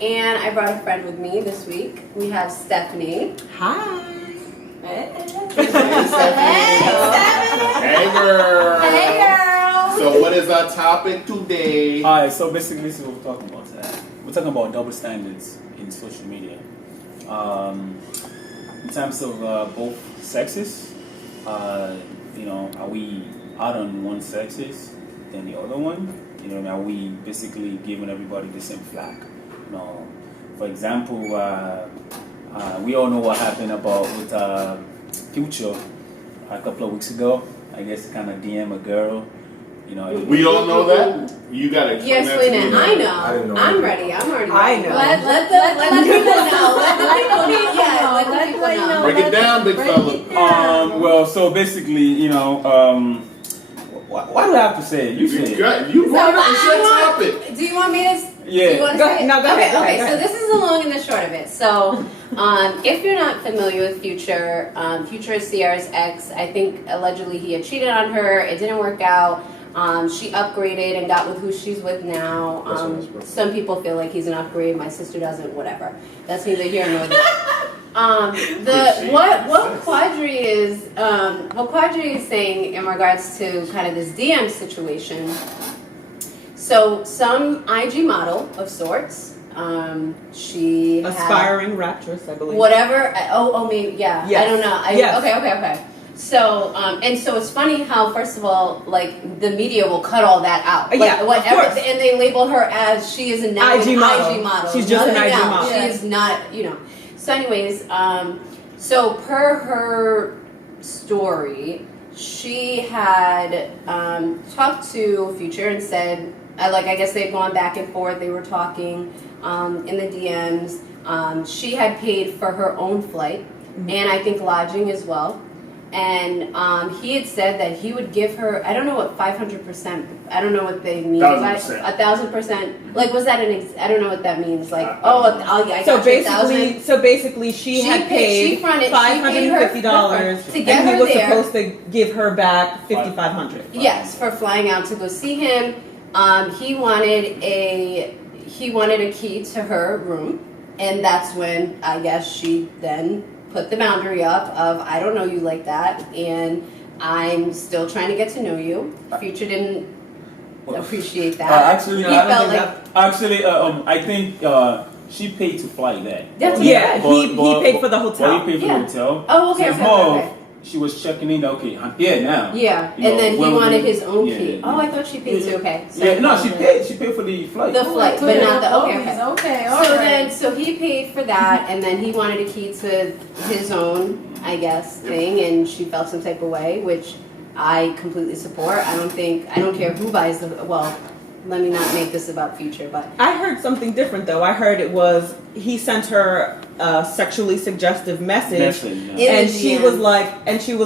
and I brought a friend with me this week. We have Stephanie. Hi. Hey. Hey, girl. Hey, girl. So what is our topic today? Alright, so basically this is what we're talking about today. We're talking about double standards in social media. In terms of both sexes, are we out on one sexes than the other one? Are we basically giving everybody the same flack? For example, we all know what happened with Future a couple of weeks ago. I guess kind of DM a girl. We don't know that. You gotta explain Yes, that wait to a me. minute. I know. I didn't know I'm either. ready. I'm already I ready. know. Let the people know. Let the people know. Yeah, let the people know. Break it down, big fella. Well, so basically, why do I have to say it? You say it. You brought it. It's your topic. Do you want me to? Yeah. Do you want to Go say ahead. it? No, go ahead. Go Okay. ahead. So this is the long and the short of it. So, if you're not familiar with Future, Future is Ciara's ex. I think allegedly he had cheated on her. It didn't work out. She upgraded and got with who she's with now. Some people feel like he's an upgrade. My sister doesn't. Whatever. That's neither here nor there. What Quadri is saying in regards to kind of this DM situation. So some IG model of sorts. She Aspiring raptress, I believe. whatever. Maybe yeah. Yes. I don't know. Yes. Okay. So and so it's funny how first of all, like the media will cut all that out. Whatever, of course. and they label her as she is now IG an model. IG model. She's just an Nothing IG else. model. She is not. So anyways, so per her story, she had talked to Future and said, I guess they'd gone back and forth. They were talking in the DMs. She had paid for her own flight, and I think lodging as well. And he had said that he would give her, I don't know what 500%, I don't know what they mean. 1,000%. 1,000%. Like, was that I don't know what that means. Like, I So got you 1,000. basically, she had paid $550, to get and he her was there. supposed to give her back $5,500. Yes, for flying out to go see him. He wanted a key to her room, and that's when I guess she then put the boundary up of I don't know you like that, and I'm still trying to get to know you. Future didn't appreciate that. Actually, he felt like I think she paid to fly there. That's Yeah, okay. he paid for the hotel. He paid for the hotel. Oh, okay, So it's okay, more okay. of she was checking in. Okay, I'm here now. Yeah, You know, and then he when we- wanted his own yeah, key. yeah. Oh, I thought she paid too. Okay. So Yeah, no, she paid. She paid for the flight. the flight, but not the okay. Okay, So he paid for that, and then he wanted a key to his own, I guess, thing, and she felt some type of way, which I completely support. I don't care who buys let me not make this about Future, but I heard something different though. I heard it was he sent her a sexually suggestive message. Yeah. And she was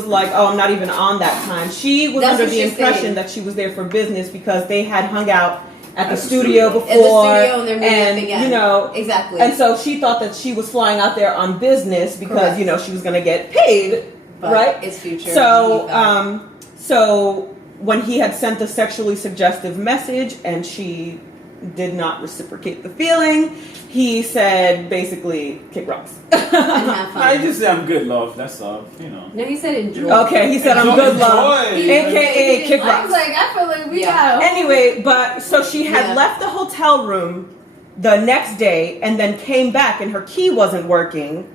like, oh, I'm not even on that time. She was That's under what the she's impression saying. that she was there for business because they had hung out at the the studio studio. before. at the studio and they're meeting and up again. you know, exactly. and so she thought that she was flying out there on business because Correct. she was going to get paid, But right? it's Future. So, He felt- so when he had sent a sexually suggestive message and she did not reciprocate the feeling, he said basically kick rocks. and have fun. I just say I'm good, love. That's all. No, he said enjoy. Okay, he said I'm good, love. Enjoy. AKA kick I rocks. was like, I feel like we Yeah. got. Anyway, but so she had Yeah. left the hotel room the next day and then came back and her key wasn't working.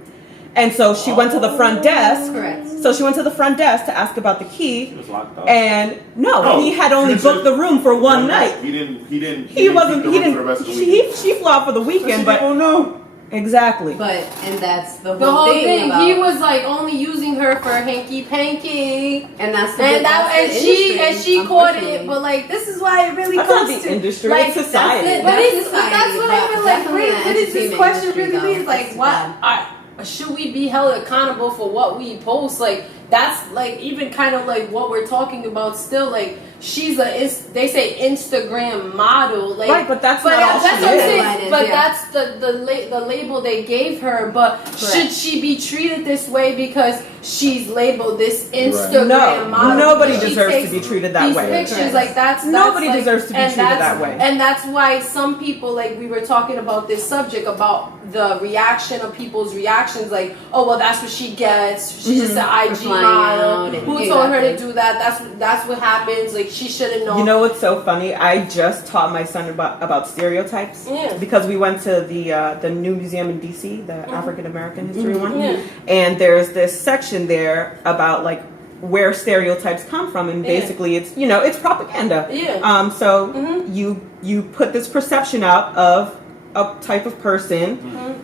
And so she went to the front desk. Correct. So she went to the front desk to ask about the She key. was locked up. And no, No, he had only Future- booked the room for one night. He didn't. He wasn't. keep He the room for the rest of didn't. the weekend. She flew out for the weekend, but oh no. exactly. And that's the The whole thing, about, he was like only using her for hanky panky, and that's the and she industry, caught it. unfortunately. But like, this is why it really That's comes not the to industry. like, It's society. that's it. But That's that's what I feel like. Definitely the What is this entertainment question industry, really though. means? Like, It's what should we be held accountable for what we post? Like, that's like even kind of like what we're talking about still. Like she's they say Instagram model, like right, but that's but not all that's she what I'm is. saying. But Yeah. that's the label they gave her. But should she be treated this way because she's labeled this Instagram No, model? nobody She deserves takes to be treated that these way. pictures, like that's Nobody like, deserves to be and treated that's- that way. And that's why some people, like we were talking about this subject about the reaction of people's reactions, like, oh well, that's what she gets. She's just an IG flying model. out and- Who told her to Exactly. do that? That's what happens. Like she should have known. You know what's so funny? I just taught my son about stereotypes Yeah. because we went to the new museum in DC, the African American history one, Yeah. and there's this section there about like where stereotypes come from, and Yeah. basically it's propaganda. Yeah. So you put this perception out of a type of person,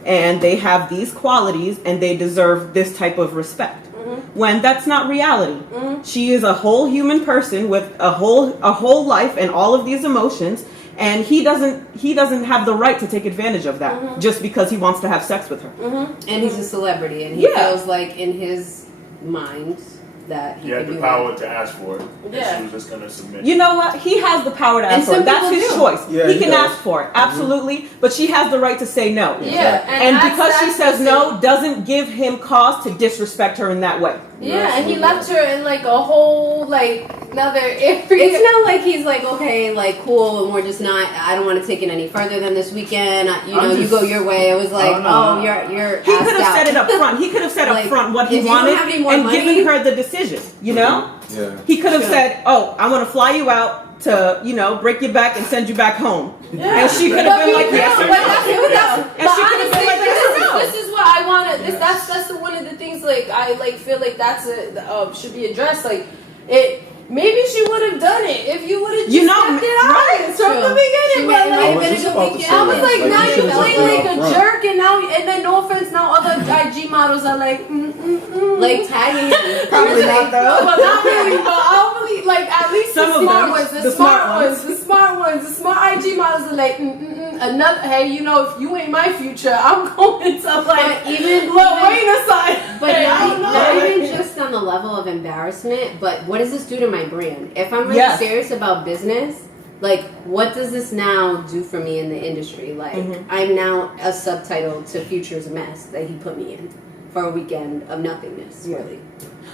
and they have these qualities, and they deserve this type of respect. When that's not reality. She is a whole human person with a whole life and all of these emotions, and he doesn't have the right to take advantage of that just because he wants to have sex with her. And he's a celebrity, and he Yeah. feels like in his mind that he He had can the do power to ask for it. And Yeah. she was just going to submit. You know what? He has the power to And ask for some it. That's people his do. choice. Yeah, he he can does. ask for it, absolutely, but she has the right to say no. Yeah. And that's- because she that's says the no, thing. doesn't give him cause to disrespect her in that way. Yeah, and he left her in like a whole like another area. It's not like he's like, okay, like cool, and we're just not. I don't want to take it any further than this weekend. You go your way. It was like, I don't know. you're. He asked could have out. said it up front. He could have said Like, up front what he if you don't wanted have any more and money- given her the decision. You know, Yeah. he could have Sure. said, "Oh, I want to fly you out to break your back and send you back home," and she could have But been we like, know, "Yes, but or that's, no." but that's, And but she could have been honestly, like, this, "Yes or no." this is what I wanted. That's one of the things. Like I like feel like that's should be addressed. Like it. Maybe she would have done it if you would have just kept it out right, from the True. beginning. She But might have like, been just a about to weekend. say I was that. like, Like, now you you should've play just like been a upfront. jerk, and then no offense, now other IG models are like, Like tagging him. Probably not though. Well, not really, but I really like at least Some the of smart them. ones, The the smart smart ones, the smart ones, the smart IG models are like, another. Hey, if you ain't my future, I'm going to like But even- Lil Wayne aside. But Hey, I don't not know. even just on the level of embarrassment, but what does this do to my brand? If I'm really Yes. serious about business, like what does this now do for me in the industry? Like I'm now a subtitle to Future's mess that he put me in for a weekend of nothingness, really.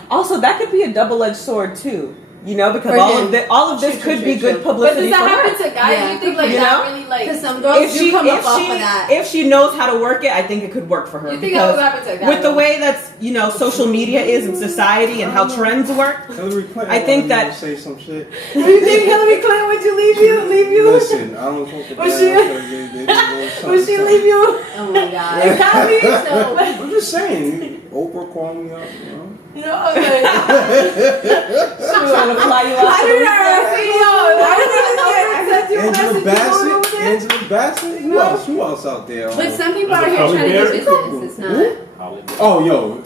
Also, that could be a double-edged sword too. Because For him. all of this True, could true, be true, good true. But publicity does that for her. happen to guys? Yeah. You think like You that know? really like? Because some girls do come up off of that. If she knows how to work it, I think it could work for her. You think that would because happen to a guy? with the way that's social media is in society and how trends work, Hillary Clinton. I think wanted me that- to say some shit. You think Hillary Clinton would leave you? Listen, I don't talk about Was she- Would she leave you? Oh my god. Exactly. So, I'm just saying. Oprah called me up. okay. trying to fly you out. I to do the not see you. Angela Bassett. Angela Bassett. Who else out there? But some people Was are it here Halle trying to Berry? do business. It's not. Hollywood. Oh, yo.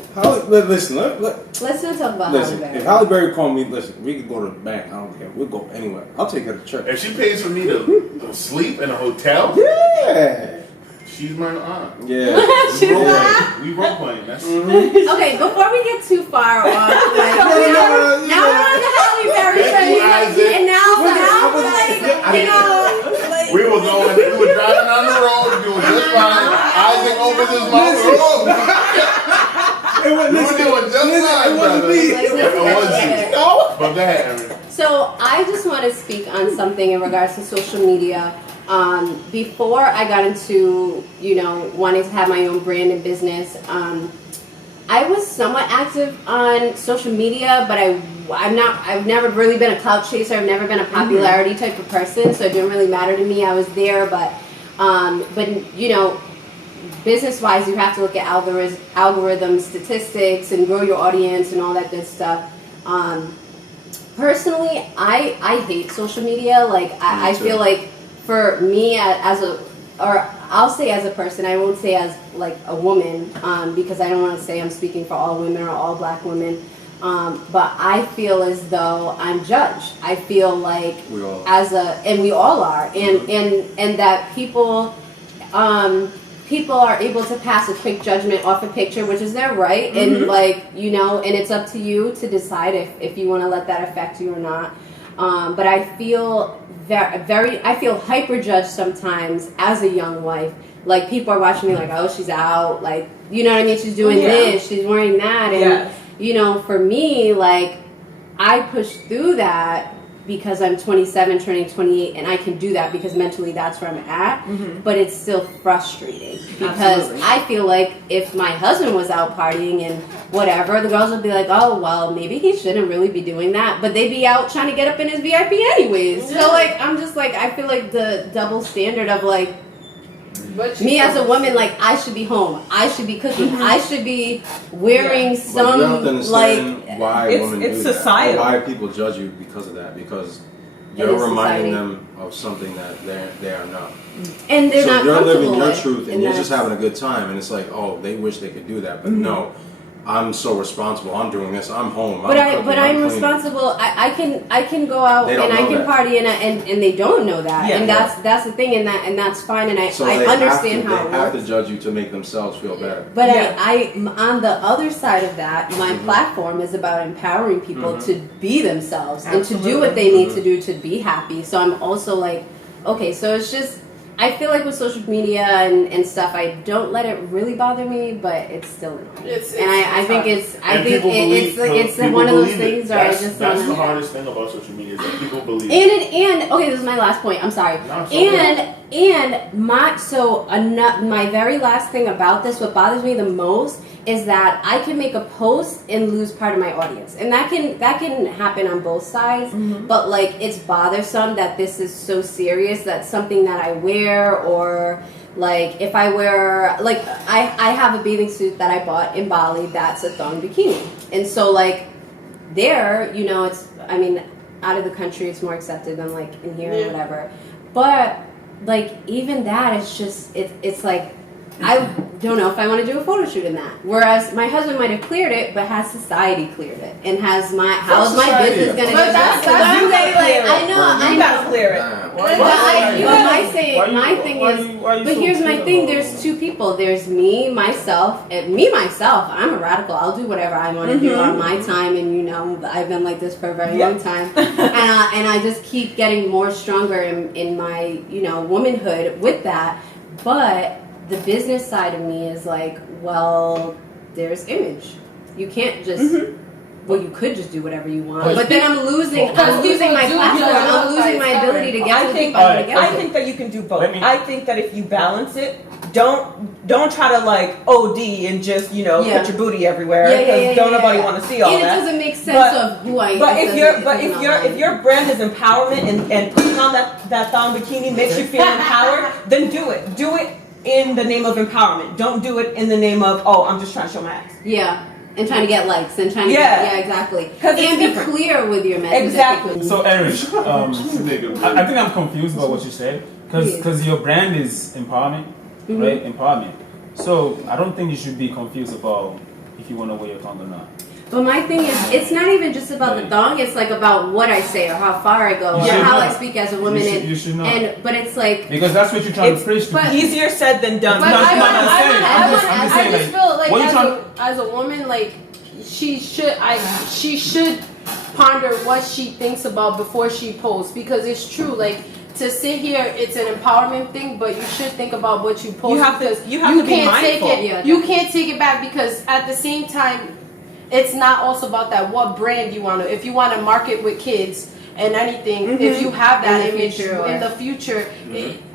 Listen. Let's not talk about Listen, Halle if Berry. Halle Berry called me, listen, we could go to the bank. I don't care. We'll go anywhere. I'll take her to church. If she pays for me to sleep in a hotel, Yeah. she's my aunt. Yeah. We role playing. That's Okay, before we get too far off, like, now we're on the Halle Berry Thank you, train, Isaac. and now we're like, we were driving down the road, doing just fine. Isaac opens his mouth. We were doing just fine, it wasn't brother. me. Like, It was you. No. But go ahead, Erin. So I just want to speak on something in regards to social media. Before I got into, wanting to have my own brand and business, I was somewhat active on social media, but I've never really been a clout chaser. I've never been a popularity type of person, so it didn't really matter to me. I was there, but business-wise, you have to look at algorithms, statistics, and grow your audience and all that good stuff. Personally, I hate social media. Like, I feel like for me I'll say as a person, I won't say as like a woman, because I don't want to say I'm speaking for all women or all black women. But I feel as though I'm judged. I feel like We all and we all are, and that people people are able to pass a quick judgment off a picture, which is their right, and like, you know, and it's up to you to decide if you want to let that affect you or not. But I feel I feel hyper judged sometimes as a young wife. Like, people are watching me like, oh, she's out, like, you know what I mean? She's doing this, she's wearing that, and you know, for me, like, I push through that because I'm 27, turning 28, and I can do that because mentally that's where I'm at. But it's still frustrating because I feel like if my husband was out partying and whatever, the girls would be like, oh, well, maybe he shouldn't really be doing that. But they'd be out trying to get up in his VIP anyways. So, like, I'm just like, I feel like the double standard of, like, me as a woman, like, I should be home, I should be cooking, I should be wearing some, you have to understand like, why women it's do societal. that, or why people judge you because of that, because you're reminding them of something that they are not. And they're not you're living comfortable your with, truth, and you're just having a good time, and it's like, oh, they wish they could do that, but no. I'm so responsible. I'm doing this. I'm home. But I'm cleaning. responsible. I can go out They and don't I know can that. party and they don't know that, and that's the thing, and that's fine, and I understand how it they have works. to judge you to make themselves feel better. But I on the other side of that, my platform is about empowering people to be themselves and to do what they need to do to be happy. So I'm also like, okay, so it's just, I feel like with social media and stuff, I don't let it really bother me, but it's still annoying. I think it's one of those things where I just that's the hardest thing about social media is that people believe. And okay, this is my last point. I'm sorry. No, My very last thing about this, what bothers me the most is that I can make a post and lose part of my audience, and that can happen on both sides. But like, it's bothersome that this is so serious that something that I wear, or like if I wear, like, I have a bathing suit that I bought in Bali that's a thong bikini, and so like there, you know, it's, I mean, out of the country it's more accepted than like in here or whatever, but like even that, it's just it's like, I don't know if I want to do a photo shoot in that. Whereas my husband might have cleared it, but has society cleared it? And how is my business going to get back? I know. gotta clear it. But here's my thing. There's two people. There's me, myself. I'm a radical. I'll do whatever I want to do on my time. And you know, I've been like this for a very long time. And I just keep getting more stronger in my, you know, womanhood with that. But the business side of me is like, well, there's image. You can't just, well, you could just do whatever you want. But then I'm losing my platform. I'm losing my ability to get to the people I want to get to. I think that you can do both. I think that if you balance it, don't try to like OD and just, you know, put your booty everywhere, because don't nobody want to see all that. It doesn't make sense of who I am. But if your brand is empowerment and putting on that thong bikini makes you feel empowered, then do it. Do it in the name of empowerment. Don't do it in the name of, oh, I'm just trying to show my ass. Yeah. And trying to get likes and trying to get, exactly. And be clear with your message. Exactly. So, Eric, I think I'm confused about what you said, because your brand is empowerment, right? Empowerment. So, I don't think you should be confused about if you want to wear your thong or not. But my thing is, it's not even just about the thong. It's like about what I say or how far I go or how I speak as a woman. You should know. But it's like, because that's what you're trying to preach to. But easier said than done. I just feel like as a woman, like she should ponder what she thinks about before she posts, because it's true. Like, to sit here, it's an empowerment thing, but you should think about what you post. You have to be mindful. You can't take it back, because at the same time, it's not also about that. What brand you want to? If you want to market with kids and anything, if you have that image in the future,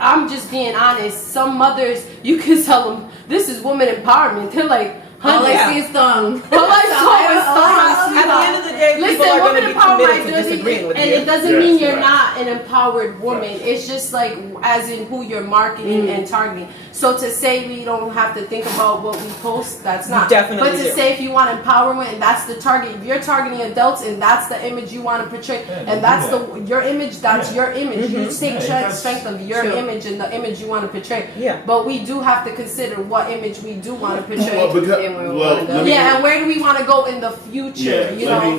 I'm just being honest. Some mothers, you can tell them this is woman empowerment. They're like, all I see is thong. All I saw is thong. At the end of the day, people are going to be committed to disagreeing with you. And it doesn't mean you're not an empowered woman. It's just like, as in who you're marketing and targeting. So to say we don't have to think about what we post, that's not. Definitely. But to say if you want empowerment and that's the target, if you're targeting adults and that's the image you want to portray, and that's your image, that's your image. You take strength of your image and the image you want to portray. Yeah. But we do have to consider what image we do want to portray. And where do we want to go in the future?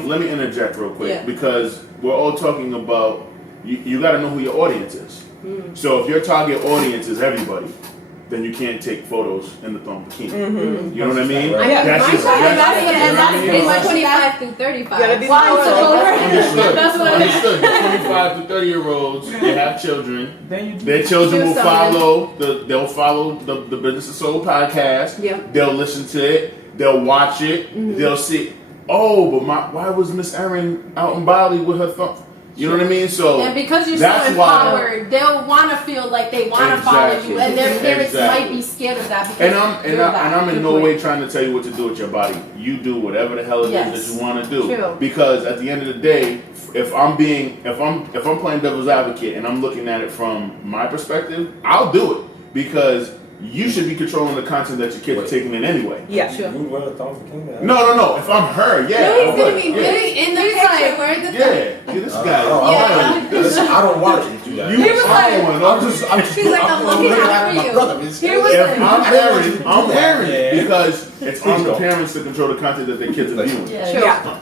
Let me interject real quick, because we're all talking about you got to know who your audience is. So if your target audience is everybody, then you can't take photos in the thong bikini. Mm-hmm. You know what I mean? Right. That's just It's 25 through 35. Understood. The 25 to 30-year-olds, they have children. Their children will follow the Business of Soul podcast. Yep. They'll listen to it. They'll watch it. They'll see. Oh, but why was Miss Erin out in Bali with her thumb? You know what I mean? So and because you're so empowered, they'll want to feel like they want to follow you, and their parents might be scared of that. Because I'm in no way trying to tell you what to do with your body. You do whatever the hell it is that you want to do. True. Because at the end of the day, if I'm playing devil's advocate and I'm looking at it from my perspective, I'll do it because you should be controlling the content that your kids are taking in anyway. Yeah, sure. You wear a thong bikini? No. If I'm her, yeah. No, he's gonna be really in the picture wearing the This guy. I don't want you to do that. I'm just he's like, I'm looking out for you. If I'm Aaron because it's on the parents to control the content that their kids are viewing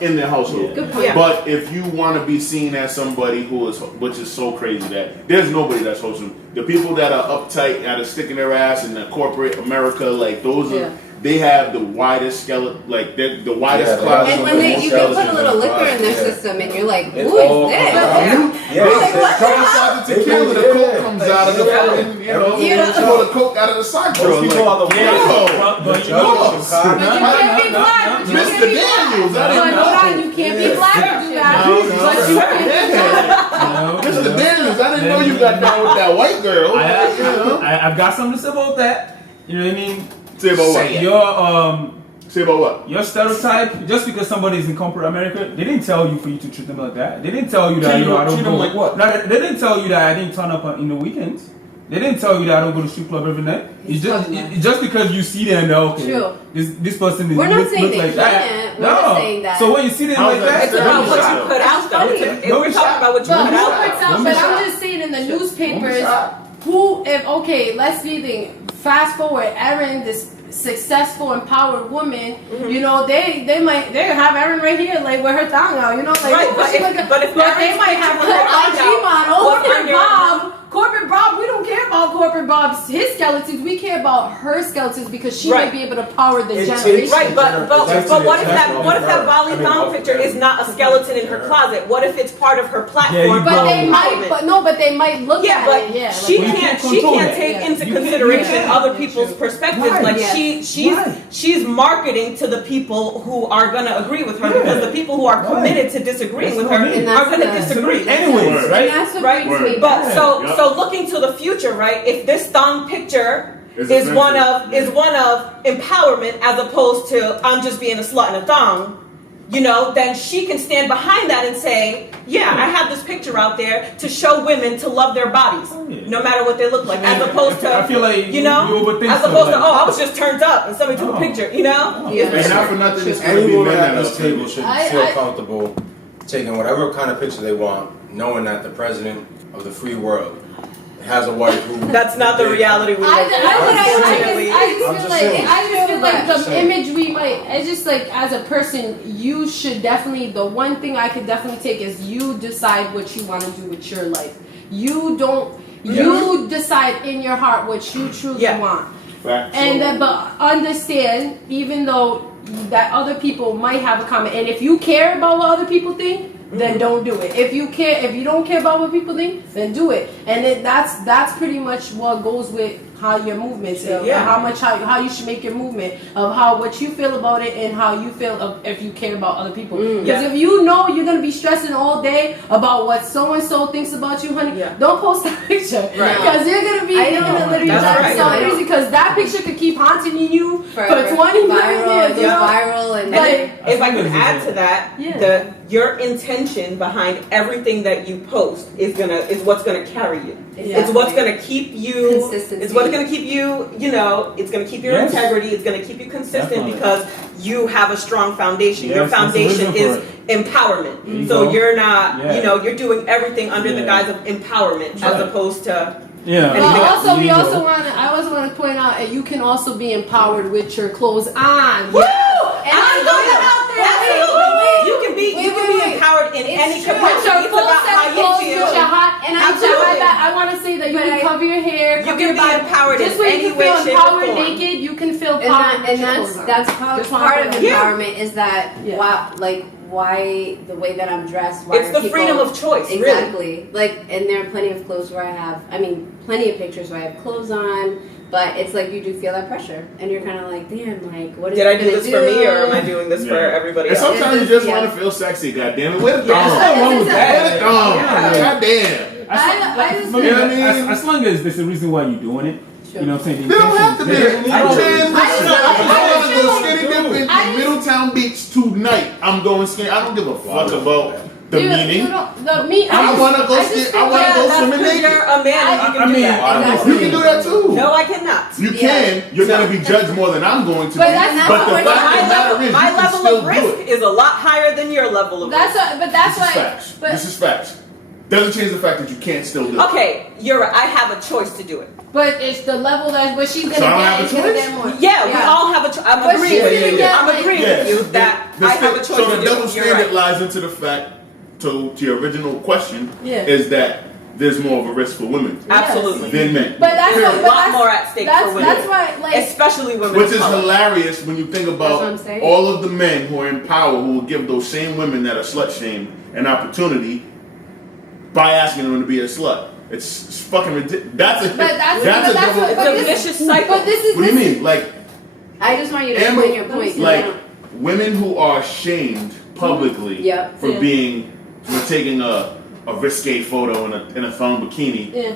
in their household. Good point. But if you want to be seen as somebody which is so crazy that there's nobody that's hosting. The people that are uptight, that are sticking their ass in the corporate America, like those are. They have the widest skeleton, like the widest closet. And when you can put a little liquor in their system, and you're like, who is this? Come inside the tequila, the coke comes out of the fucking, you pull the coke out of the sock drawer. People are the But you can't be black. Mr. Daniels, You can't be black to do that. Mr. Daniels, I didn't know you got down with that white girl. I've got something to say about that. You know what I mean? Say about what? Say about what? Your stereotype, just because somebody's in corporate America, they didn't tell you for you to treat them like that. They didn't tell you that I don't go. Like what? No, they didn't tell you that I didn't turn up in the weekends. They didn't tell you that I don't go to strip club every night. It's just because you see them and they're okay. True. This person is We're not saying look they like that. can't. We're just saying that. So when you see them like that, it's about what you put out though. We're talking about what you put out. But I'm just saying in the newspapers, let's be thinking. Fast forward, Erin, this successful, empowered woman, you know, they have Erin right here, like with her thong out, you know, like but if they might have her IG model, Corporate Bob, we don't care about Corporate Bob's his skeletons. We care about her skeletons because she might be able to power the generation. Right, but what if that Bali thong picture is not a skeleton in her closet? What if it's part of her platform? But they might look at it. She can't take into consideration other people's perspectives. Like she's marketing to the people who are gonna agree with her because the people who are committed to disagreeing with her are gonna disagree anyways, right? Right. But so looking to the future, right? If this thong picture is one of empowerment as opposed to I'm just being a slut in a thong, you know, then she can stand behind that and say, yeah, I have this picture out there to show women to love their bodies, no matter what they look like, as opposed to, I feel like you know, as opposed to, I was just turned up and somebody took a picture, you know? And not for nothing, it's gonna be Anyone men at that this table should feel comfortable taking whatever kind of picture they want, knowing that the president of the free world has a wife who. That's not the reality we live in. I just feel like the image we might. It's just like as a person, you should definitely. The one thing I could definitely take is you decide what you want to do with your life. You don't. You decide in your heart what you truly want. And but understand, even though that other people might have a comment, and if you care about what other people think, then don't do it. If you don't care about what people think, then do it. And that's pretty much what goes with how your movement is, how you should make your movement, of what you feel about it and how you feel if you care about other people. Because if you know you're gonna be stressing all day about what so and so thinks about you, honey, don't post that picture because you're gonna literally drive so crazy because that picture could keep haunting you for 20 years. Viral and if I could add to that, your intention behind everything that you post is what's gonna carry you. It's what's gonna keep you. Consistency. It's what's gonna keep you. You know, it's gonna keep your integrity. It's gonna keep you consistent because you have a strong foundation. Your foundation is empowerment. So you're not. You know, you're doing everything under the guise of empowerment as opposed to. But also, I also want to point out that you can also be empowered with your clothes on. Woo! And I'm going out there. You can be empowered in any capacity. With your full set of clothes, with your hot. Absolutely. I want to say that you can cover your hair, You cover can your be body. empowered Just in when any you way, feel shape, or empowered form. naked, you can feel And, power. that's part of empowerment is that Yeah. why the way that I'm dressed. Why It's are the people, freedom of choice, really. exactly. And there are plenty of clothes where plenty of pictures where I have clothes on, but it's like you do feel that pressure, and you're kind of like, damn, like what is Did I it do gonna this for me, or am I doing this for Yeah. everybody And else? sometimes you just want to feel sexy. Goddamn it, where the There's thumb? nothing wrong with Where that. the thumb? Yeah. Goddamn. For me, You know what I mean? as long as there's a reason why you're doing it, you know what I'm saying? They don't have to be. I don't- I want to go skinny dipping in Middletown Beach tonight. I'm going skinny. I don't give a fuck about the meaning. I want to go skinny. I want to go swimming Because naked. you're a man, you can I do mean, that. You can do that too. No, I cannot. You can. You're going to be judged more than I'm going to be. But that's But the not fact of the matter is, you My can level still of do risk it. is a lot higher than your level of risk. That's This is why. facts. But This is facts. Doesn't change the fact that you can't still do it. Okay, you're right. I have a choice to do it. but it's the level that what she's gonna So I don't get have a is gonna choice? get more. Yeah, we all have a choice. I'm But agreeing she's with gonna you. get, I'm like- agreeing Yes. with you that The I have a choice so to the do double it. You're standard right. lies into the fact, to your original question, Yeah. is that there's more of a risk for women Absolutely. than men. But that's Period. what, a but lot that's, more at stake that's, for women. That's why, like, Especially women Which of is color. hilarious when you think That's what I'm about saying. all of the men who are in power who will give those same women that are slut shamed an opportunity by asking them to be a slut. It's fucking ridiculous. That's a double. It's a vicious cycle. But this is What do you mean? Like I just want you to explain your point. 'cause I like don't- women who are shamed publicly Yep. for taking a risque photo in a thong bikini. Yeah.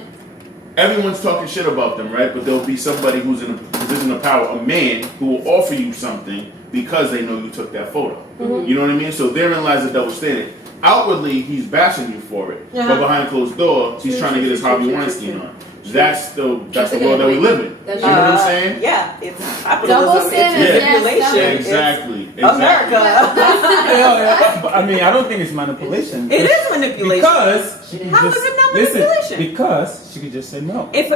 Everyone's talking shit about them, right? But there'll be somebody who's in a position of power, a man, who will offer you something because they know you took that photo. You know what I mean? So therein lies the double standard. Outwardly, he's bashing you for it, but behind closed doors, he's trying to get his Harvey Weinstein on. That's the world that we live in. You know what I'm saying? Yeah, it's Double capitalism. standard, It's yes, manipulation. Yeah, It's exactly. America. But, I mean, I don't think it's manipulation. It is manipulation. Because she can How just is it not listen. manipulation? Because she could just say no. If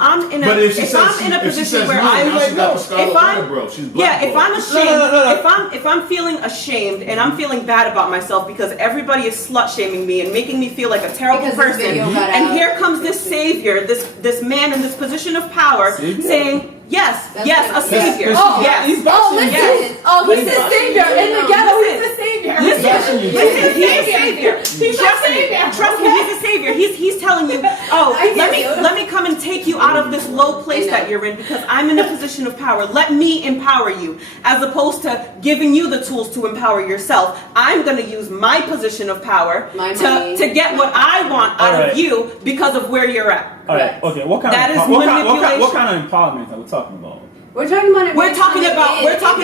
I'm in a But if she if says I'm in a if she position says where no, I'm now she got the Scarlet if I'm Letter, bro. She's yeah, if I'm ashamed, No. if I'm feeling ashamed and I'm feeling bad about myself because everybody is slut shaming me and making me feel like a terrible Because this person, video got and out. here comes this savior, this man in this position of power, Savior? saying yes, That's yes, what a it savior, is. Oh, yes. He's bashing you. Yes. Oh, he's Listen. the savior in the ghetto. He's the savior. Listen, you. listen, he's a savior. He's Trust a me, savior. trust me, he's a savior. He's telling you, oh, I let get you. me come and take you out of this low place I know. that you're in because I'm in a position of power. Let me empower you, as opposed to giving you the tools to empower yourself. I'm going to use my position of power My money. to get what I want out Alright. of you because of where you're at. All right. Okay. What kind That of is what manipulation. kind of empowerment are we talking about? We're talking about it. We're talking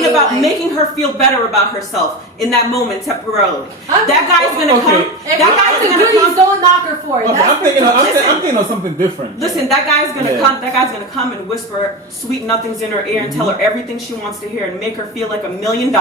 about like, making her feel better about herself in that moment temporarily. I'm- That guy's gonna Okay. come. If That you guy's want the gonna goodies, come. don't knock her for it. Okay, That's I'm thinking Listen. of something different. Listen, that guy's gonna Yeah. come. That guy's gonna come and whisper sweet nothings in her ear and tell her everything she wants to hear and make her feel like $1 million.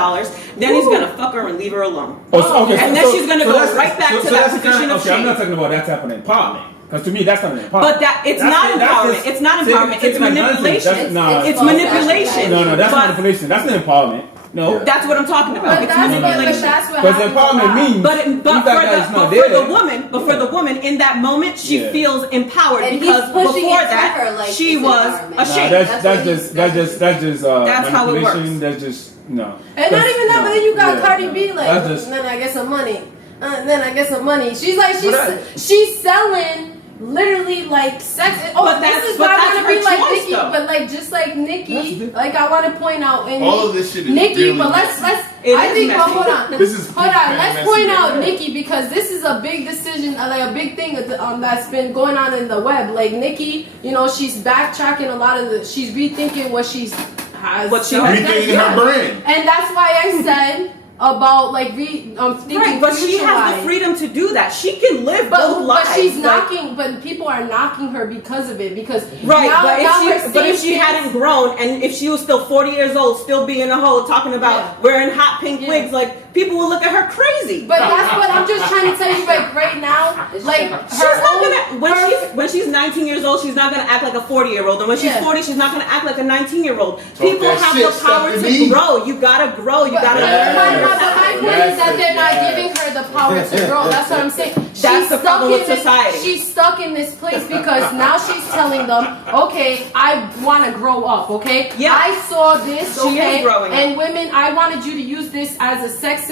Then he's gonna fuck her and leave her alone. And then she's gonna go that's- right back to that that's the position of okay, I'm shame. not talking about that type of empowerment. Because to me, that's not an empowerment. But that it's That's not it, that's empowerment. just It's not taking- empowerment. It's taking advantage. manipulation. That's- nah, It's false manipulation. no, that's But manipulation. That's not empowerment. No. that's what I'm talking about. But It's that's manipulation. what Because happens a empowerment lot. means But if for that guy's not the there, woman, the woman in that moment, she Yeah. feels empowered And he's because pushing before it to that her like she it's was empowerment. Nah, ashamed. that's That's just That's how it manipulation. works. That's just no. And not even that, but then you got Yeah, Cardi no. B like, That's just then I get some money. Then I get some money. She's like, But she's selling literally like sex. Oh, But this that's- is but why I that's want to be her like choice, Nicki, though. but like just like That's Nicki, the- like I want to point out in All of this shit is Nicki, really but let's It I is think messy. hold on. This is Hold on, messy, let's messy, point man. out Nicki because this is a big decision, like a big thing that's been going on in the web. Like Nicki, you know, she's backtracking a lot of she's rethinking what she has Rethinking her brand. and that's why I said about like thinking Right, but she has the future-wise. freedom to do that. She can live both But lives. she's Like, knocking, but people are knocking her because of it. Because right, now, but now her if she same hadn't grown and if she was still 40 years old, still being a hoe, talking about Yeah. wearing hot pink Yeah. wigs, like people will look at her crazy. But that's what I'm just trying to tell you, like right now, It's like true. She's not gonna her- when she's 19 years old, she's not gonna act like a 40-year-old, and when she's Yeah. 40, she's not gonna act like a 19-year-old. People that have shit, the power Stephanie. to grow. You gotta grow. You But gotta Yes. learn. my point is that they're not Yes. giving her the power to grow. That's what I'm saying. She that's the problem with society. She's stuck in this place because now she's telling them, okay, I want to grow up, okay? Yeah. I saw this, She is okay? growing And up. women, I wanted you to use this as a sex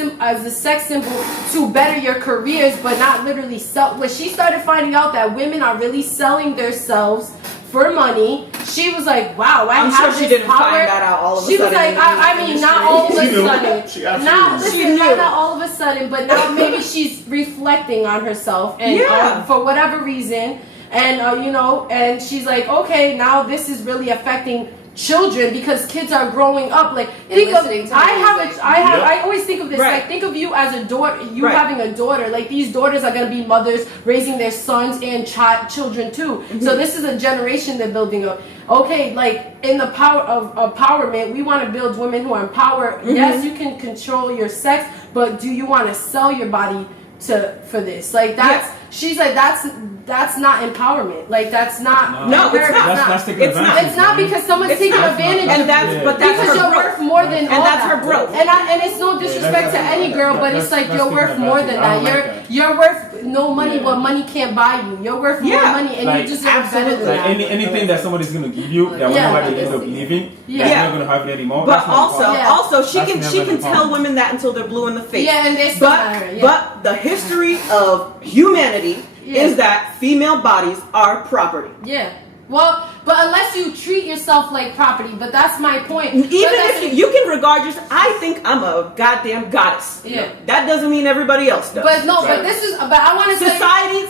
symbol to better your careers, but not literally sell. When she started finding out that women are really selling themselves for money, she was like, wow, I'm have sure this she didn't power. find that out all of a She sudden. was like, I mean, not all of a She knew. sudden. She absolutely Now, knew. listen, She knew. not all of a sudden, but now maybe she's reflecting on herself and Yeah. for whatever reason, and you know, and she's like, okay, now this is really affecting children because kids are growing up. Like, think of, listening to I always think of this. Right. Like, think of you as a daughter, you Right. having a daughter. Like, these daughters are gonna be mothers raising their sons and children too. So this is a generation they're building up. Okay, like in the power of empowerment, we want to build women who are empowered. Yes, you can control your sex, but do you want to sell your body for this? Like that's she's like that's not empowerment. Like that's not No, it's not. That's taking It's not. advantage. It's not man. because someone's It's taking not. advantage And of that's you. but that's Because her you're growth. worth more than all that's that. her growth. And it's no disrespect to any girl, but it's like you're worth more than that. You're worth no money. What money can't buy you. You're worth more Yeah. money, and Like, you deserve better than Like that. anything that somebody's gonna give you that whenever they end up leaving, Yeah. they're not gonna have it anymore. But That's not also, important. Yeah. also she That's can never tell empowerment. women that until they're blue in the face. Yeah, and they still But matter. Yeah. but the history of humanity Yeah. is that female bodies are property. Yeah. Well, but unless you treat yourself like property, but that's my point. Even But that's- if you can regard yourself, I think I'm a goddamn goddess. Yeah. That doesn't mean everybody else does. But no, but this is. But I want to say.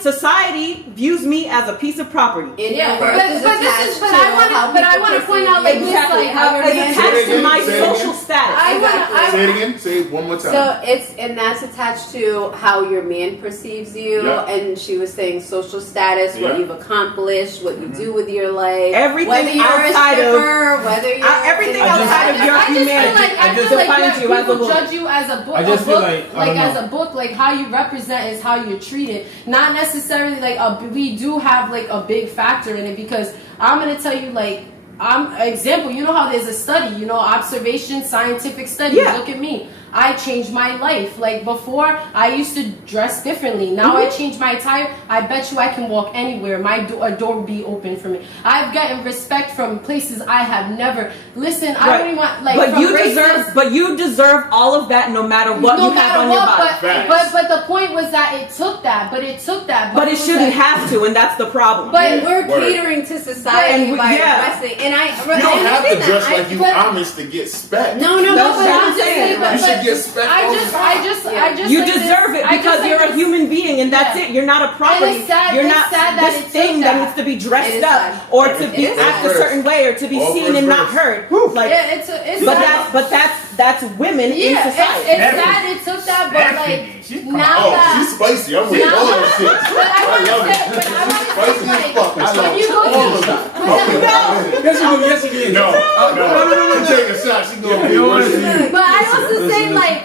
Society views me as a piece of property. Yeah, but this is. But I want to point out like Exactly. this, like how It's attached to my Say it again. social status. Say it again. Say it one more time. So and that's attached to how your man perceives you, Yeah. and she was saying social status, what Yeah. you've accomplished, what you do with your life, Everything whether you're outside a of- stripper, whether you're everything I just- outside of your I just feel humanity like I just feel like defines you as a people woman. judge you as a book. I just a feel book, like, I don't as know. a book, like how you represent is how you're treated. Not necessarily like we do have like a big factor in it because I'm gonna tell you like. Example, you know how there's a study, you know, observation, scientific studies. Yeah. Look at me. I changed my life. Like before, I used to dress differently. Now I changed my attire. I bet you I can walk anywhere. A door will be open for me. I've gotten respect from places I have never. Listen, I Right. don't even want like. But from you races- deserve all of that no matter what no you have matter on what, your body. but the point was that it took that. But it But it was shouldn't like- have to, and that's the problem. But And we're Word. catering to society And by yeah. dressing, and I You don't have to understand dress that. like you but- Amish to get spec. No, That's but what I'm I'm just saying, saying. but- You should but get spec all the time. I just You like deserve this- it I just because like you're a this- human being, and that's Yeah. it. You're not a property. And it's sad- you're it's not sad that this it took thing that that. needs to be It dressed is up sad. or to It be is act sad. a certain way or to be All seen first and not verse. heard. Like, Yeah, it's but that's women in yeah, society. it's sad it took that, but like now Oh, that. she's spicy. I'm with Now all that- that shit. But I want to love say, it. but I want She's to spicy say, as like, fuck. I when love you go all of to, it. Yes, you do. Yes, you do. No, no. She take a shot. She gonna be You worse wanna than you. but I also say like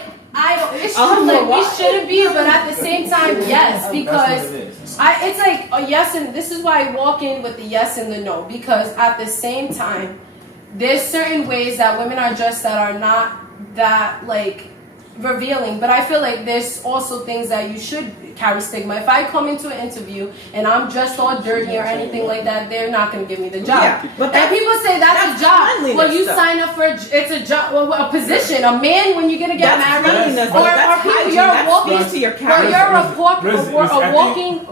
it's true, like we shouldn't be, but at the same time, yes, because it's like a yes, and this is why I walk in with the yes and the no, because at the same time, there's certain ways that women are dressed that are not that like revealing, but I feel like there's also things that you should carry stigma. If I come into an interview and I'm dressed all dirty or anything like that, they're not going to give me the job. Yeah, but and people say that's a job. cleanliness Well, you stuff. sign up for it's a job, well, a position. A man when you're going to get That's married, cleanliness, or that's people, hygiene, you're that walking. speaks to your Well, character. you're I a think- walking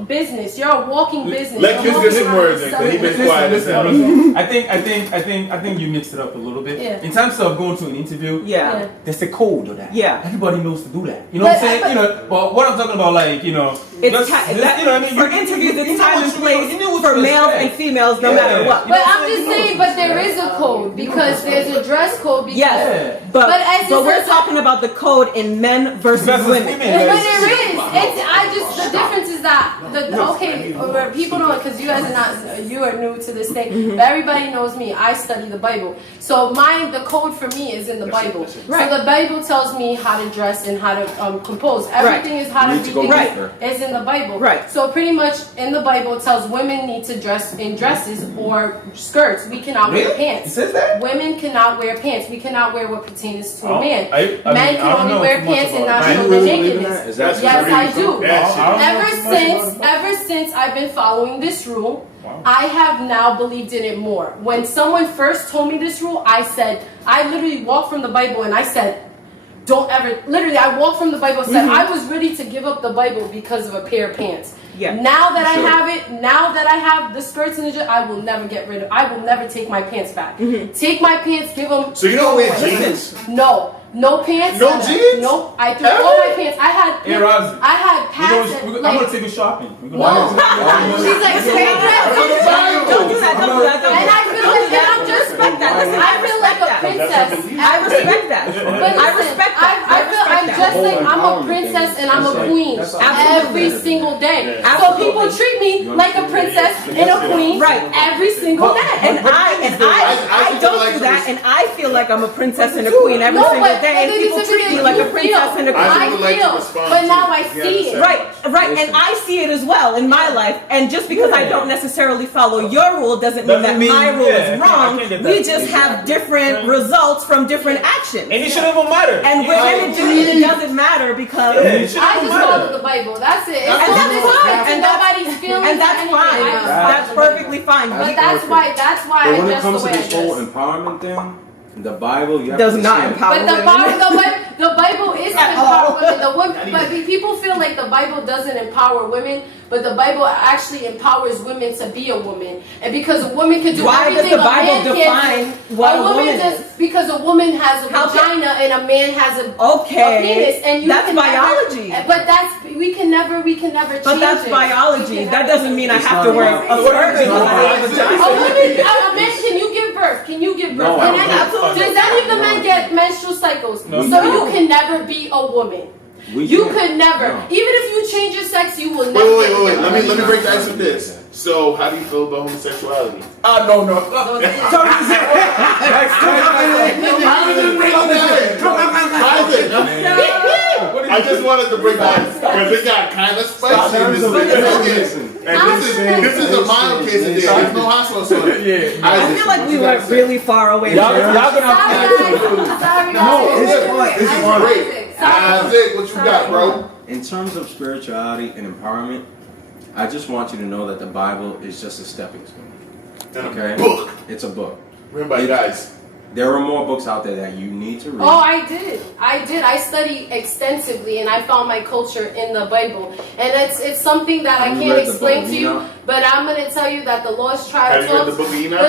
business. You're a walking business. Let You're kids get some walking words in, around 'cause he been selling- quiet. Listen. I think you mixed it up a little bit. Yeah. In terms of going to an interview, Yeah. there's a code of that. Yeah. Everybody knows to do that. You know what I'm saying? You know, but what I'm talking about, like, you know, It's just, ti- just, you know what I mean? for You- interviews, you it's know time what and you- place you know what for you males expect. and females, no Yeah. matter what. But I'm just saying, but there is a code because there's a dress code. Because Yes, But as you we're said- talking about the code in men versus Versus women. women. But there is. The difference is that people know because you guys are not, you are new to this thing. But everybody knows me. I study the Bible, so the code for me is in the Bible. Right. So the Bible tells me how to dress and how to compose. Everything is how to be is in the Bible. Right. So pretty much in the Bible it tells women need to dress in dresses or skirts. We cannot wear pants. It says that? Women cannot wear pants. We cannot wear what pertains to a man. I Men mean, can only wear pants and not show their nakedness. Yes, I do. That Ever since I've been following this rule, I have now believed in it more. When someone first told me this rule, I literally walked from the Bible and I said, don't ever, literally I walked from the Bible and said, I was ready to give up the Bible because of a pair of pants. Yeah. Now that I have it, now that I have the skirts and the dress, I will never get rid of. I will never take my pants back. Take my pants, give them. So you don't wear jeans? No pants. No jeans? Nope. I threw all my pants. I had. Hey, Rosie, I had pants. I'm gonna take you shopping. No. She's like, stay dressed. Don't do that. Don't do that. And I feel like I'm just respect that. Listen, I feel like a princess. I respect that. But I respect that. I'm just like I'm a princess and I'm a queen every single day. So people treat me like a princess and a queen every single day. And I don't do that, and I feel like I'm a princess and a queen every single day, and people treat me like a princess and a queen. I feel, but now I see it. Right, and I see it as well in my life. And just because I don't necessarily follow your rule doesn't mean that my rule is wrong. We just have different results from different actions. And it shouldn't even matter. And it doesn't matter because I just follow the Bible. That's it. And that's fine. And nobody's feeling. And that's fine. That's perfectly fine. But that's why But when I it dress comes the to way I this whole dress. empowerment thing, the Bible, you have Does to not understand. empower But the Bible is to empower women. But people feel like the Bible doesn't empower women, but the Bible actually empowers women to be a woman. And because a woman can do everything the Bible a man define can't do, what a woman does, is? because a woman has a vagina and a man has a penis, and that's biology. But we can never change But that's it. biology. That doesn't mean I have to wear a skirt because I have a vagina. A man, can you give birth? Can you give birth? No, Can absolutely. does any of the men get menstrual cycles? No. So you can never be a woman. You could never. No. Even if you change your sex, you will never. Wait. Let me break the ice with this. So, how do you feel about homosexuality? No. I just wanted to break the ice because it got kind of spicy in this thing. And this is a mild case of this. There's no hot sauce on it. I feel like we went really far away. Y'all gonna Sorry, guys. This is great. Isaac, what you got, bro? In terms of spirituality and empowerment, I just want you to know that the Bible is just a stepping stone. Okay? Book. It's a book. Remember, guys. There are more books out there that you need to read. Oh, I did. I studied extensively, and I found my culture in the Bible. And it's something that I can't explain to you, but I'm going to tell you that the Lost Tribe Have you read the Book of Enoch?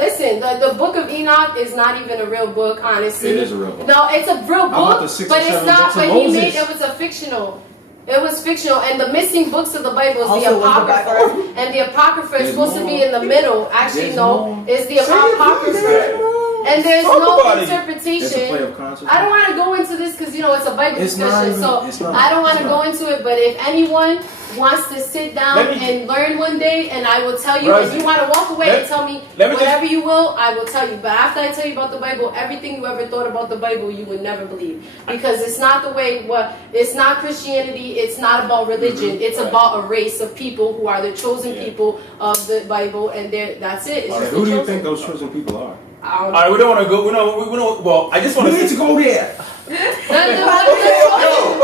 Listen, the Book of Enoch is not even a real book, honestly. It is a real book. No, it's a real How about book, the 6 or but it's 7 not. books of But he Moses? made it was a fictional. It was fictional, and the missing books of the Bible is Also the was the Apocrypha, Bible. and the Apocrypha is There's supposed to more. be in the middle. Actually, There's no, more. it's the Apocrypha. And there's Talk no about it. It's a interpretation. play of consciousness. I don't want to go into this because it's a Bible It's not discussion, even- it's so not. I don't want It's to not. go into it. But if anyone wants to sit down Let me- and learn one day, and I will tell you, Rosie, if you want to walk away and tell me let me just- whatever you will, I will tell you. But after I tell you about the Bible, everything you ever thought about the Bible, you would never believe, because it's not the way. It's not Christianity. It's not about religion. It's about a race of people who are the chosen people of the Bible, and that's it. It's just Who the do you chosen. think those chosen people are? All right, we don't want to go. We don't. Well, I just want to go there. Yo,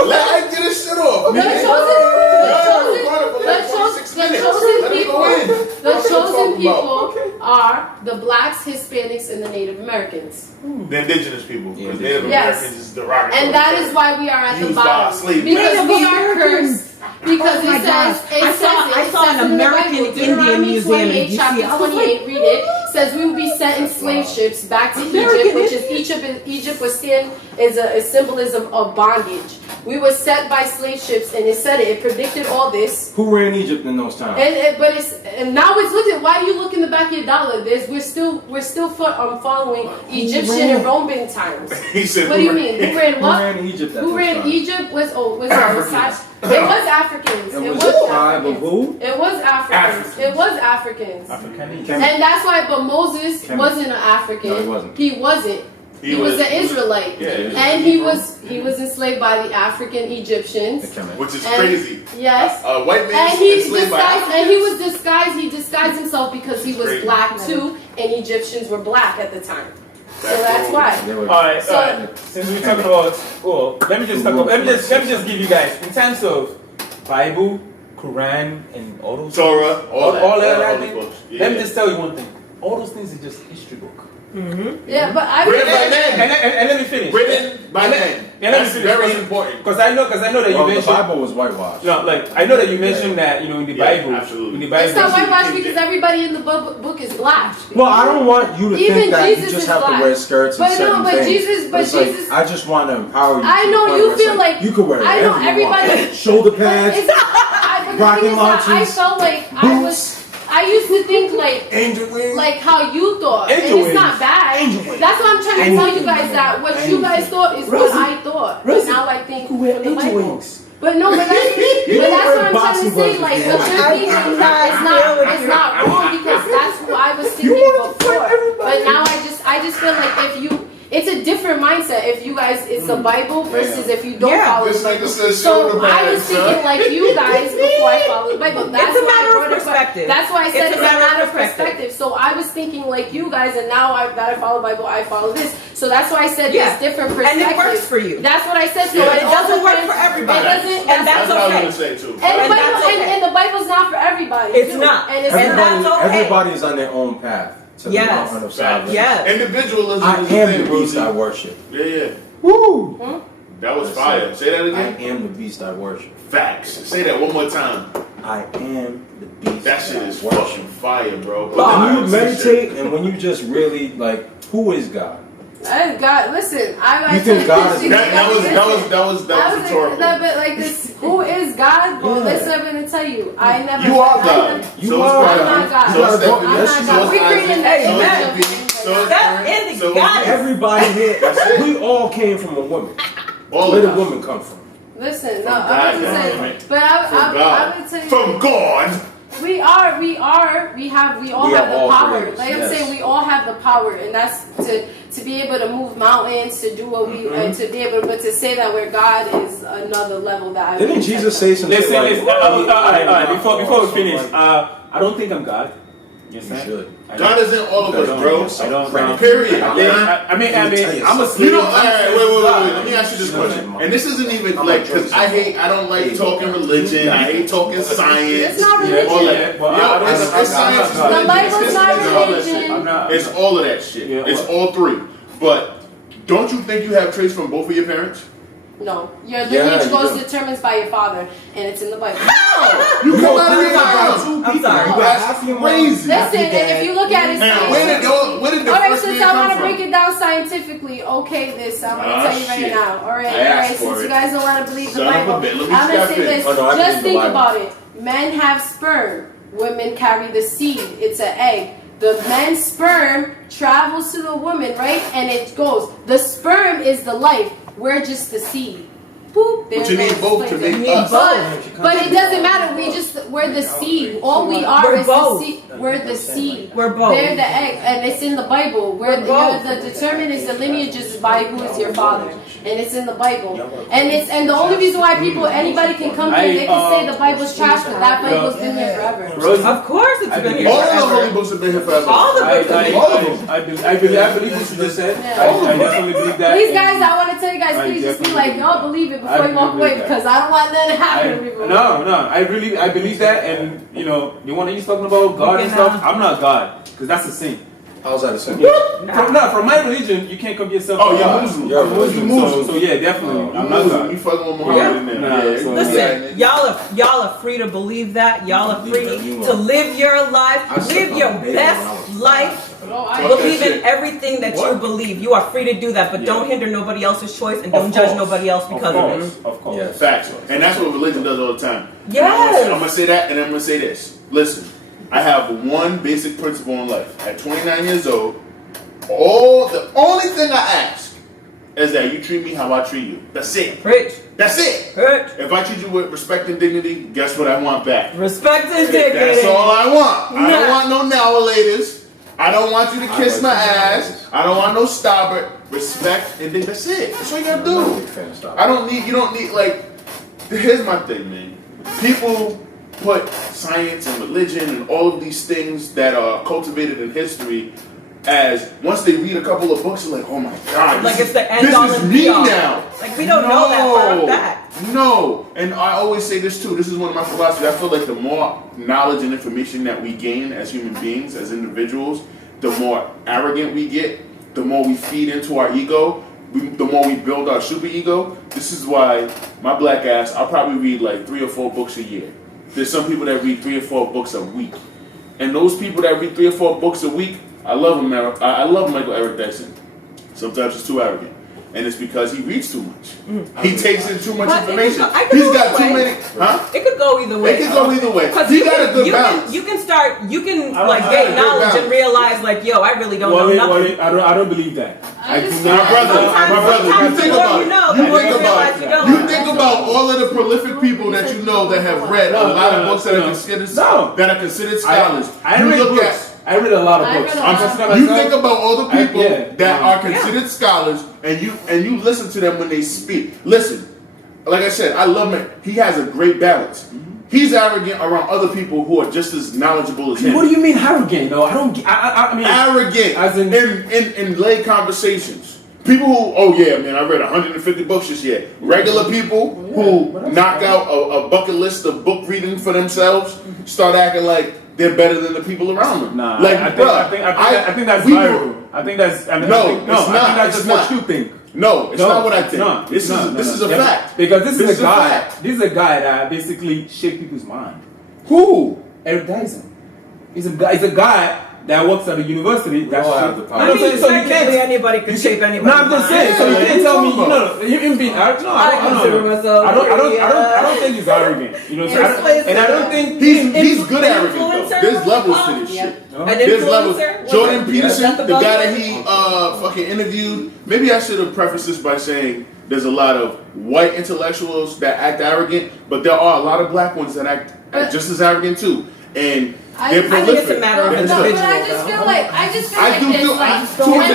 let I get his shit off. The chosen people are the blacks, Hispanics, and the Native Americans. The indigenous people. Because Yeah. Native Yes. Americans is derogatory. And that is why we are at the Used by bottom. slaves. Because Native we are Americans. cursed. Because Oh my it says, gosh. I saw an in the American Bible, Indian Deuteronomy museum in 28, DC. chapter I was 28, read it. Says we will be sent in slave ships back to Egypt, which is Egypt was seen as a symbolism of bondage. We were set by slave ships, and it said it predicted all this. Who were in Egypt in those times? And now it's look at why you look in the back of your dollar. We're still following Egyptian and Roman times. He said, What do you mean? Who ran Who what? ran Egypt at Who those ran times? Egypt was It was Africans. It was a tribe of Africans. who? It was Africans. It was Africans. Africanese. And that's why, but Moses wasn't an African. No, he wasn't. He wasn't. He was an Israelite. Yeah, and he was enslaved by the African Egyptians. Which is And- crazy. Yes. White man And he enslaved by disguised, and Africans. he disguised himself because he was Crazy. black too, and Egyptians were black at the time. So that's cool. why. They were- All right. So- Since we're talking about, let me just give you guys in terms of Bible, Quran, and all those Torah, all that thing. books. Yeah. Let me just tell you one thing. All those things are just history book. Yeah, but I Written by men. And let me finish. Written by men. Yeah, let me That's finish. very important. Because I know that you Well, the mentioned. Bible was whitewashed. No, like I know that you mentioned that in the Yeah, Bible. absolutely. In the Bible. it's not whitewashed because everybody in the book is black. Well, I don't want you to Even think that Jesus you just is have black. to wear skirts and But no, certain but things. Jesus- but It's like, Jesus- I just want to empower you. I to the know point you where it's feel like you could wear I know whatever you everybody. want. Shoulder But pads, it's- but the rocket thing is that I launchers, felt like I used to think angel wings. like how you thought, Angel and it's not wings. bad. Angel wings. That's what I'm trying to Angel tell you guys wings. that what Angel you guys wings. thought is Rosie, what I thought. But Rosie, now I think you wear from the angel Bible. wings. But no, but that's You but that's wear what I'm trying to boxing say. gloves Like if you what want. you're thinking it's not wrong because that's who I was thinking wanted to before. fight everybody. But now I just feel like it's a different mindset if you guys it's the Bible versus if you don't follow the This nigga Bible. says So shoulder I was pads, thinking son. like you guys before I followed the Bible. That's It's a why I matter of brought it up. perspective. That's why I said It's it's a a matter of matter of perspective. perspective. So I was thinking like you guys, and now that I follow the Bible, I follow this. So that's why I said Yeah. there's different And perspectives. it works for you. That's what I said. So Yeah. But it doesn't also work depends- for everybody. It doesn't. And That's that's what I was okay. gonna say too. And, And the that's Bible, okay. and the Bible's not for everybody. It's too. not. And it's And Everybody, that's okay. everybody's on their own path to Yes. the mountain of salvation. Yes. Individualism I is am a the thing, beast I Rosie. worship. Yeah. Woo! That was That's fire. it. Say that I again. am the beast I worship. Facts. Say that one more time. I am the beast That shit is I worship. fucking fire, bro. Put But that when you on the t-shirt. meditate and when you just really like, who is God? God, listen, You think God is- That was rhetorical. But like this, who is God? Well, Yeah. listen, I'm gonna tell you. I never. You are I God. never- You So are is I'm Brian. not God. So is I'm Stephanie. not So God. is We created Isaac. that So is image. DP. So is Step Aaron. in the So is goddess. Everybody here, That's it. we all came from a woman. all Where of did us. woman come from? Listen, no, From I'm God, gonna damn say, it. but From I God. would tell you. From God. We all We have are the all power. creators, Like I'm yes. saying, we all have the power, and that's to be able to move mountains, to do what we, and to be able, but to say that we're God is another level that I. Didn't Jesus say something Listen, like, all right. Before we finish, I don't think I'm God. You You understand? should. God is in all of us, bro. I don't. Period. I mean, I'm a You know, wait. Let me ask you this question. And this isn't even like, because I don't like talking religion. I hate talking science. It's not all religion. that. Yo, it's science. It's The religion. Bible's It's not history, it's all that religion. shit. I'm not. It's all of that shit. Yeah, It's well- all three. But don't you think you have traits from both of your parents? No, your Yeah, lineage you goes do. determined by your father, and it's in the Bible. You You come know, out of three your about two I'm people. sorry. You got half your mom, Crazy. half Listen, your dad. and if you look at it, Now, where did the all right, first since man I want come to break from? it down scientifically, okay, this I'm gonna Ah, tell you right shit. now. All right, I all right. asked for Since you it. guys don't want to believe the Son of a Bible, bitch. Let me I'm gonna step say in. this. Oh, no, I Just believe the think Bible. about it. Men have sperm. Women carry the seed. It's an egg. The man's sperm travels to the woman, right? And it goes. The sperm is the life. We're just the seed. Boop. But you need both to make us. But it doesn't matter. We're the seed. All we are We're is both. the seed. We're the seed. We're both. They're the egg, and it's in the Bible. Where both. the determined is the lineage is by who is your father, and it's in the Bible. And the only reason why anybody can come here, they can say the Bible's trash, but that Bible's been there forever. Rosie, Of course, it's been here All of the holy forever. books have been here forever. All the books have been All of them. I believe what you just said. Yeah. I definitely believe that. Please, and guys, I want to tell you guys, I please just be definitely like, believe y'all that. believe it I before you walk believe away, that. because I don't want that to happen to people. No, I believe that, and you know, the one that he's talking about, God and stuff. I'm not God, because that's a sin. How's that a sin? From my religion, you can't come to yourself. Oh, you're God. Muslim. You're I'm Muslim. Muslim. So yeah, definitely, I'm not God. You fucking with Muhammad in there. Nah, Yeah, so- Listen, y'all are free to believe that. Y'all are free to live your life, live your best life. Believe in everything that you believe. You are free to do that, but don't hinder nobody else's choice and don't judge nobody else because of it. Of course. Yeah. Facts. And that's what religion does all the time. Yes. I'm going to say that, and I'm going to say this. Listen, I have one basic principle in life. At 29 years old, the only thing I ask is that you treat me how I treat you. That's it. Preach. That's it. Preach. If I treat you with respect and dignity, guess what I want back? Respect and dignity. That's all I want. I don't want no now laters. I don't want you to kiss my ass. I don't want no stopper. Respect and dignity. That's it. That's all you gotta do. You don't need, like, here's my thing, man. People put science and religion and all of these things that are cultivated in history as once they read a couple of books, they're like, oh my God, like it's the end all this is and me be all. now. Like we don't know that for a fact. No, and I always say this too. This is one of my philosophies. I feel like the more knowledge and information that we gain as human beings, as individuals, the more arrogant we get, the more we feed into our ego, the more we build our super ego. This is why my black ass, I'll probably read like 3 or 4 books a year. There's some people that read 3 or 4 books a week. And those people that read 3 or 4 books a week, I love I love Michael Eric Dyson. Sometimes he's too arrogant. And it's because he reads too much. He takes in too much information. He's got too many. Huh? It could go either way. It could go either way. Because he got a good balance. You can like gain knowledge and realize like, yo, I really don't know nothing. I don't believe that. My brother, you think about it. You think about all of the prolific people that you know that have read a lot of books that are considered scholars. I read a lot of books. You think about all the people that are considered scholars, and you listen to them when they speak. Listen, like I said, I love him. He has a great balance. He's arrogant around other people who are just as knowledgeable as him. What do you mean arrogant, though? I mean arrogant as in lay conversations. People who, oh yeah, man, I read 150 books this year. Regular people who knock out a bucket list of book reading for themselves start acting like they're better than the people around them. Nah, like, I think that's viral. I think that's it's not. that's just what you think. No, it's not what I think. This is a fact. Because this is a guy that basically shaped people's mind. Who? Eric Dyson. He's a guy that works at a university. That's I mean, so you can't. Anybody can shape anybody. No, I'm just saying. So you can't tell me. Him being arrogant. I don't think he's arrogant. You know, and I don't think he's good arrogant though. There's levels to this shit. There's levels. Jordan Peterson, the guy that he fucking interviewed. Maybe I should have prefaced this by saying there's a lot of white intellectuals that act arrogant, but there are a lot of black ones that act just as arrogant too. And they're prolific. I think it's a matter of individual. But I just feel like to a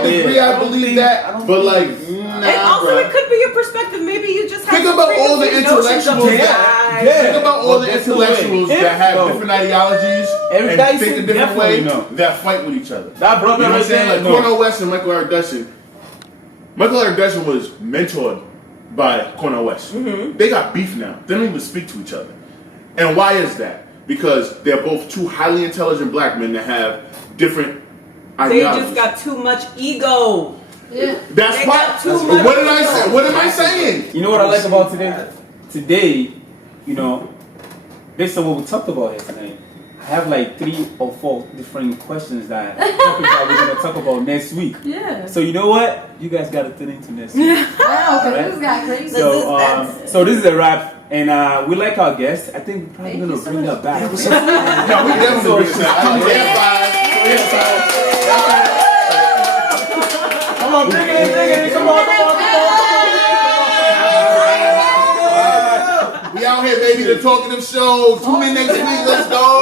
degree I believe that, but like, nah, and also it could be your perspective. Maybe you just have think about all the intellectuals think about all the intellectuals that have different ideologies and think a different way that fight with each other. That brother, you know what I'm saying? Like Cornel West and Michael Eric Dyson. Michael Eric Dyson was mentored by Cornel West. They got beef now. They don't even speak to each other. And why is that? Because they're both two highly intelligent black men that have different ideologies. They just got too much ego. Yeah. That's why. What did I say? What am I saying? You know what I like about today? Today, you know, based on what we talked about here tonight, I have like 3 or 4 different questions that we're going to talk about next week. Yeah. So you know what? You guys got to tune into next week. Wow, because this got crazy. So this is a wrap. And we like our guests. I think we're probably going to bring that back. No, we definitely bring that back. Come on, bring it. Come on. We out here, baby. The Talkative Show. Tune in next week. Let's go.